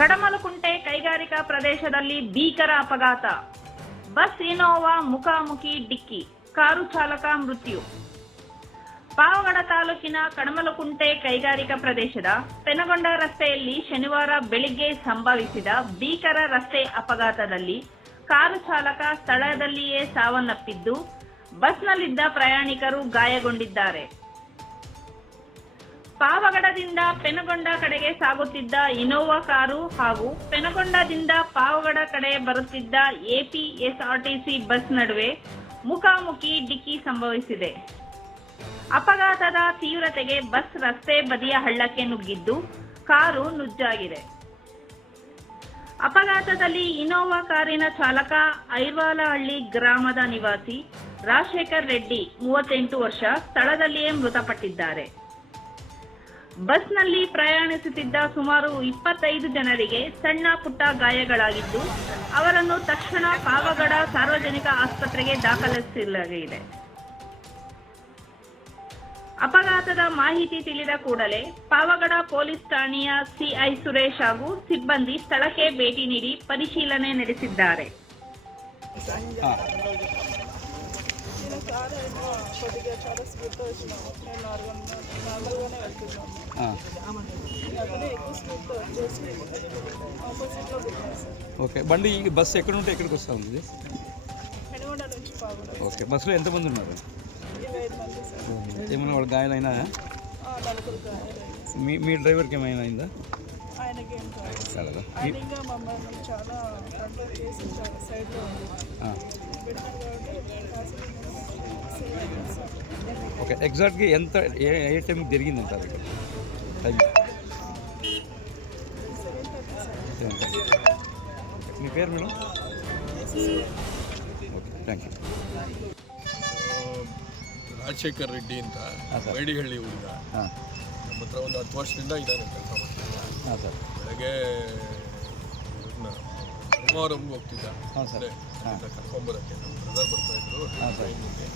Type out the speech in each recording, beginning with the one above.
ಕಡಮಲಕುಂಟೆ ಕೈಗಾರಿಕಾ ಪ್ರದೇಶದಲ್ಲಿ ಭೀಕರ ಅಪಘಾತ. ಬಸ್ ಇನೋವಾ ಮುಖಾಮುಖಿ ಡಿಕ್ಕಿ, ಕಾರು ಚಾಲಕ ಮೃತ್ಯು. ಪಾವಗಡ ತಾಲೂಕಿನ ಕಡಮಲಕುಂಟೆ ಕೈಗಾರಿಕಾ ಪ್ರದೇಶದ ಪೆನಗೊಂಡ ರಸ್ತೆಯಲ್ಲಿ ಶನಿವಾರ ಬೆಳಿಗ್ಗೆ ಸಂಭವಿಸಿದ ಭೀಕರ ರಸ್ತೆ ಅಪಘಾತದಲ್ಲಿ ಕಾರು ಚಾಲಕ ಸ್ಥಳದಲ್ಲಿಯೇ ಸಾವನ್ನಪ್ಪಿದ್ದು, ಬಸ್ನಲ್ಲಿದ್ದ ಪ್ರಯಾಣಿಕರು ಗಾಯಗೊಂಡಿದ್ದಾರೆ. ಪಾವಗಡದಿಂದ ಪೆನಗೊಂಡ ಕಡೆಗೆ ಸಾಗುತ್ತಿದ್ದ ಇನೋವಾ ಕಾರು ಹಾಗೂ ಪೆನಗೊಂಡದಿಂದ ಪಾವಗಡ ಕಡೆ ಬರುತ್ತಿದ್ದ ಎಪಿಎಸ್ಆರ್ಟಿಸಿ ಬಸ್ ನಡುವೆ ಮುಖಾಮುಖಿ ಡಿಕ್ಕಿ ಸಂಭವಿಸಿದೆ. ಅಪಘಾತದ ತೀವ್ರತೆಗೆ ಬಸ್ ರಸ್ತೆ ಬದಿಯ ಹಳ್ಳಕ್ಕೆ ನುಗ್ಗಿದ್ದು, ಕಾರು ನುಜ್ಜಾಗಿದೆ. ಅಪಘಾತದಲ್ಲಿ ಇನೋವಾ ಕಾರಿನ ಚಾಲಕ ಐರ್ವಾಲಹಳ್ಳಿ ಗ್ರಾಮದ ನಿವಾಸಿ ರಾಜಶೇಖರ್ ರೆಡ್ಡಿ 38 ವರ್ಷ ಸ್ಥಳದಲ್ಲಿಯೇ ಮೃತಪಟ್ಟಿದ್ದಾರೆ. ಬಸ್ನಲ್ಲಿ ಪ್ರಯಾಣಿಸುತ್ತಿದ್ದ ಸುಮಾರು 25 ಜನರಿಗೆ ಸಣ್ಣ ಪುಟ್ಟ ಗಾಯಗಳಾಗಿದ್ದು, ಅವರನ್ನು ತಕ್ಷಣ ಪಾವಗಡ ಸಾರ್ವಜನಿಕ ಆಸ್ಪತ್ರೆಗೆ ದಾಖಲಿಸಲಾಗಿದೆ. ಅಪಘಾತದ ಮಾಹಿತಿ ತಿಳಿದ ಕೂಡಲೇ ಪಾವಗಡ ಪೊಲೀಸ್ ಠಾಣೆಯ ಸಿಐ ಸುರೇಶ್ ಹಾಗೂ ಸಿಬ್ಬಂದಿ ಸ್ಥಳಕ್ಕೆ ಭೇಟಿ ನೀಡಿ ಪರಿಶೀಲನೆ ನಡೆಸಿದ್ದಾರೆ. ఓకే, బండి బస్సు ఎక్కడ ఉంటే ఎక్కడికి వస్తూ ఉంది? ఓకే, బస్సులో ఎంతమంది ఉన్నారు? ఏమైనా వాళ్ళ గాయాలైనా? మీ డ్రైవర్కి ఏమైనా అయిందా? ఓకే, ఎగ్జాక్ట్గా ఎంత ఏ టైంకి జరిగిందంటారు ఇక్కడ టైం? మీ పేరు madam? Okay, thank you. Rajashekar Reddy ಅಂತ ಬೇಡಿಹಳ್ಳಿ ಹುಡುಗ. ನಮ್ಮ ಹತ್ರ ಒಂದು 10 ವರ್ಷದಿಂದ ಇದ್ದಾನೆ ಕೆಲಸ ಮಾಡ್ತಿದ್ದ. ಬೆಳಗ್ಗೆ ಸೋಮವಾರಂಗೆ ಹೋಗ್ತಿದ್ದ, ಕರ್ಕೊಂಬರಕ್ಕೆ ನಮ್ಮ ಬ್ರದರ್ ಬರ್ತಾಯಿದ್ರು ಟ್ರೈನಿಗೆ.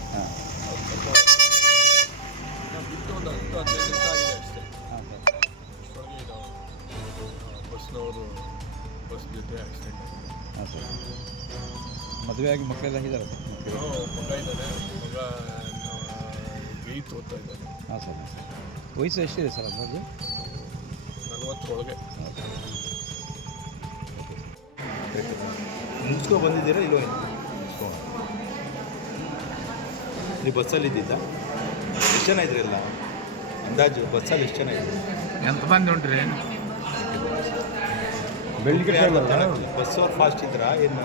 ಬಿಟ್ಟು ಒಂದು 10-15 ನಿಮಿಷ ಆಗಿದೆ ಅಷ್ಟೇ. ಅಷ್ಟೊಳಗೆ ಇದು ಬಸ್ನವರು ಬಸ್ ಜೊತೆ ಆಕ್ಸಿಡೆಂಟ್ ಆಗಿದೆ. ಮದುವೆ ಆಗಿ ಮಕ್ಕಳೆಲ್ಲ ಇದ್ದಾರೆ? ಮಗ ಇದ್ದಾನೆ, ಮಗ 8th ಓದ್ತಾ ಇದ್ದಾನೆ. ಹಾಂ ಸರ್. ವಯಸ್ಸು ಎಷ್ಟಿದೆ ಸರ್ ಅಂದಾಜು? 40 ಒಳಗೆ. ಮುಗಿಸ್ಕೊ ಬಂದಿದ್ದೀರಾ ಇಲ್ಲೋ? ನೀವು ಬಸ್ಸಲ್ಲಿ ಇದ್ದಿದ್ದ? ಎಷ್ಟು ಜನ ಇದ್ರಿ ಎಲ್ಲ ಅಂದಾಜು ಬಸ್ಸಲ್ಲಿ? ಎಷ್ಟು ಜನ ಇದ್ರಿ? ಎಂತ ಮಂದಿ ಉಂಟ್ರಿ? ಬಸ್ ಅವ್ರು ಫಾಸ್ಟ್ ಇದ್ರಾ ಏನು?